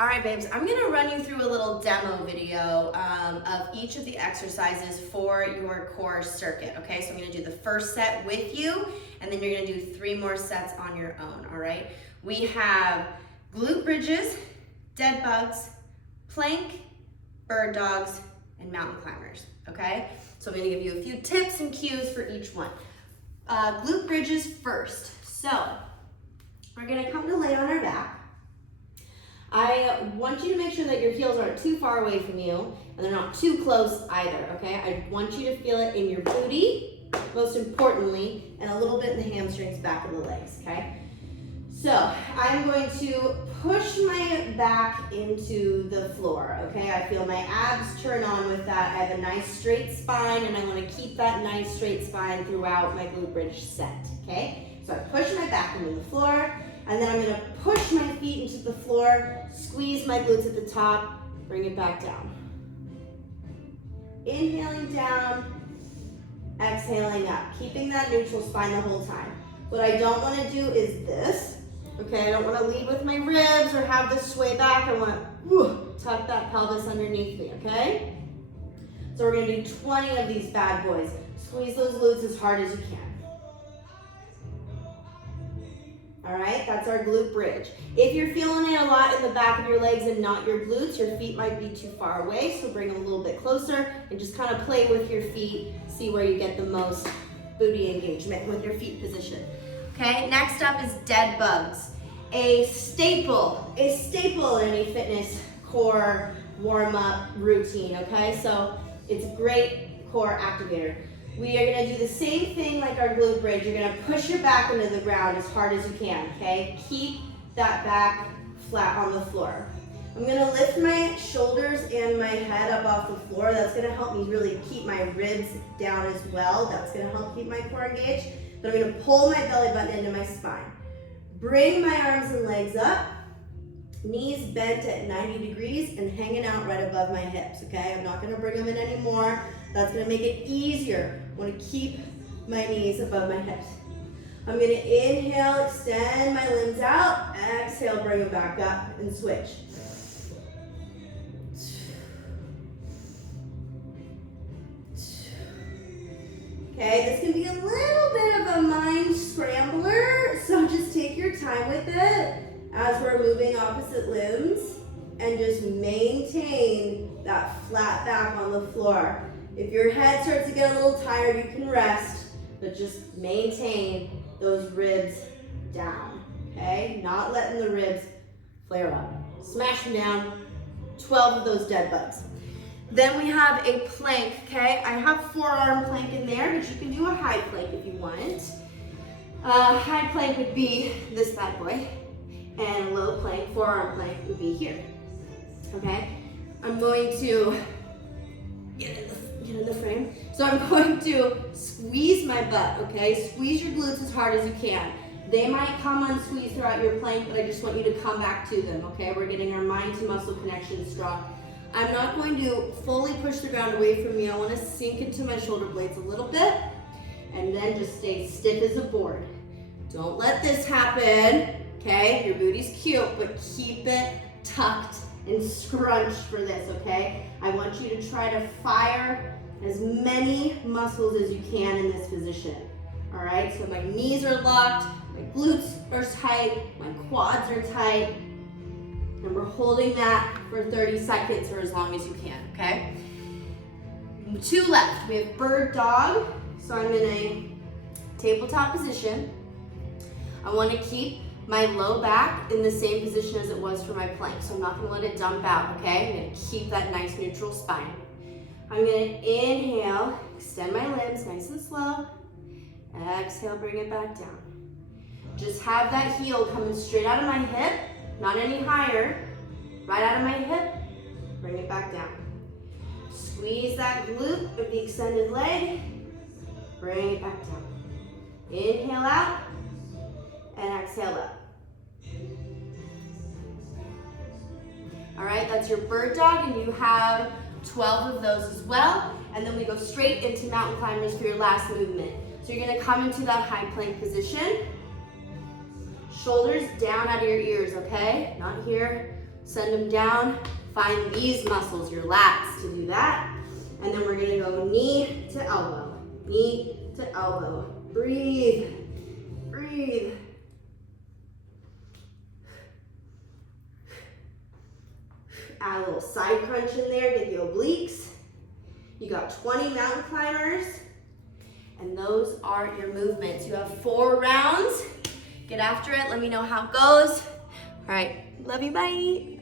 All right, babes, I'm gonna run you through a little demo video of each of the exercises for your core circuit, okay? So I'm gonna do the first set with you, and then you're gonna do 3 more sets on your own, all right? We have glute bridges, dead bugs, plank, bird dogs, and mountain climbers, okay? So I'm gonna give you a few tips and cues for each one. Glute bridges first. So we're gonna come to lay on our back. I want you to make sure that your heels aren't too far away from you and they're not too close either, okay? I want you to feel it in your booty, most importantly, and a little bit in the hamstrings, back of the legs, okay? So I'm going to push my back into the floor, okay? I feel my abs turn on with that. I have a nice straight spine and I want to keep that nice straight spine throughout my glute bridge set, okay? So I push my back into the floor. And then I'm gonna push my feet into the floor, squeeze my glutes at the top, bring it back down. Inhaling down, exhaling up, keeping that neutral spine the whole time. What I don't wanna do is this, okay? I don't wanna lead with my ribs or have this sway back. I wanna tuck that pelvis underneath me, okay? So we're gonna do 20 of these bad boys. Squeeze those glutes as hard as you can. All right, that's our glute bridge. If you're feeling it a lot in the back of your legs and not your glutes, your feet might be too far away, so bring them a little bit closer and just kind of play with your feet, see where you get the most booty engagement with your feet position. Okay, next up is dead bugs. A staple in any fitness core warm-up routine, okay? So it's a great core activator. We are gonna do the same thing like our glute bridge. You're gonna push your back into the ground as hard as you can, okay? Keep that back flat on the floor. I'm gonna lift my shoulders and my head up off the floor. That's gonna help me really keep my ribs down as well. That's gonna help keep my core engaged. But I'm gonna pull my belly button into my spine. Bring my arms and legs up. Knees bent at 90 degrees and hanging out right above my hips, okay? I'm not gonna bring them in anymore. That's gonna make it easier. I wanna keep my knees above my hips. I'm gonna inhale, extend my limbs out. Exhale, bring them back up and switch. Okay, this can be a little bit of a mind scrambler, so just take your time with it as we're moving opposite limbs and just maintain that flat back on the floor. If your head starts to get a little tired, you can rest, but just maintain those ribs down, okay? Not letting the ribs flare up. Smash them down, 12 of those dead bugs. Then we have a plank, okay? I have forearm plank in there, but you can do a high plank if you want. High plank would be this bad boy, and low plank, forearm plank would be here, okay? I'm going to get in the frame. So I'm going to squeeze my butt, okay? Squeeze your glutes as hard as you can. They might come unsqueezed throughout your plank, but I just want you to come back to them, okay? We're getting our mind to muscle connection strong. I'm not going to fully push the ground away from me. I want to sink into my shoulder blades a little bit and then just stay stiff as a board. Don't let this happen, okay? Your booty's cute, but keep it tucked and scrunched for this, okay? I want you to try to fire as many muscles as you can in this position, all right? So my knees are locked, my glutes are tight, my quads are tight, and we're holding that for 30 seconds or as long as you can, okay? 2 left. We have bird dog, so I'm in a tabletop position. I want to keep my low back in the same position as it was for my plank, so I'm not gonna let it dump out, okay? I'm gonna keep that nice neutral spine. I'm gonna inhale, extend my limbs nice and slow. Exhale, bring it back down. Just have that heel coming straight out of my hip, not any higher, right out of my hip, bring it back down. Squeeze that glute with the extended leg, bring it back down. Inhale out, and exhale up. All right, that's your bird dog, and you have 12 of those as well. And then we go straight into mountain climbers for your last movement. So you're gonna come into that high plank position. Shoulders down out of your ears, okay? Not here, Send them down. Find these muscles, your lats, to do that. And then we're gonna go knee to elbow. Knee to elbow. Breathe. Breathe. Add a little side crunch in there, get the obliques. You got 20 mountain climbers, and those are your movements. You have 4 rounds. Get after it, let me know how it goes. All right, love you, bye.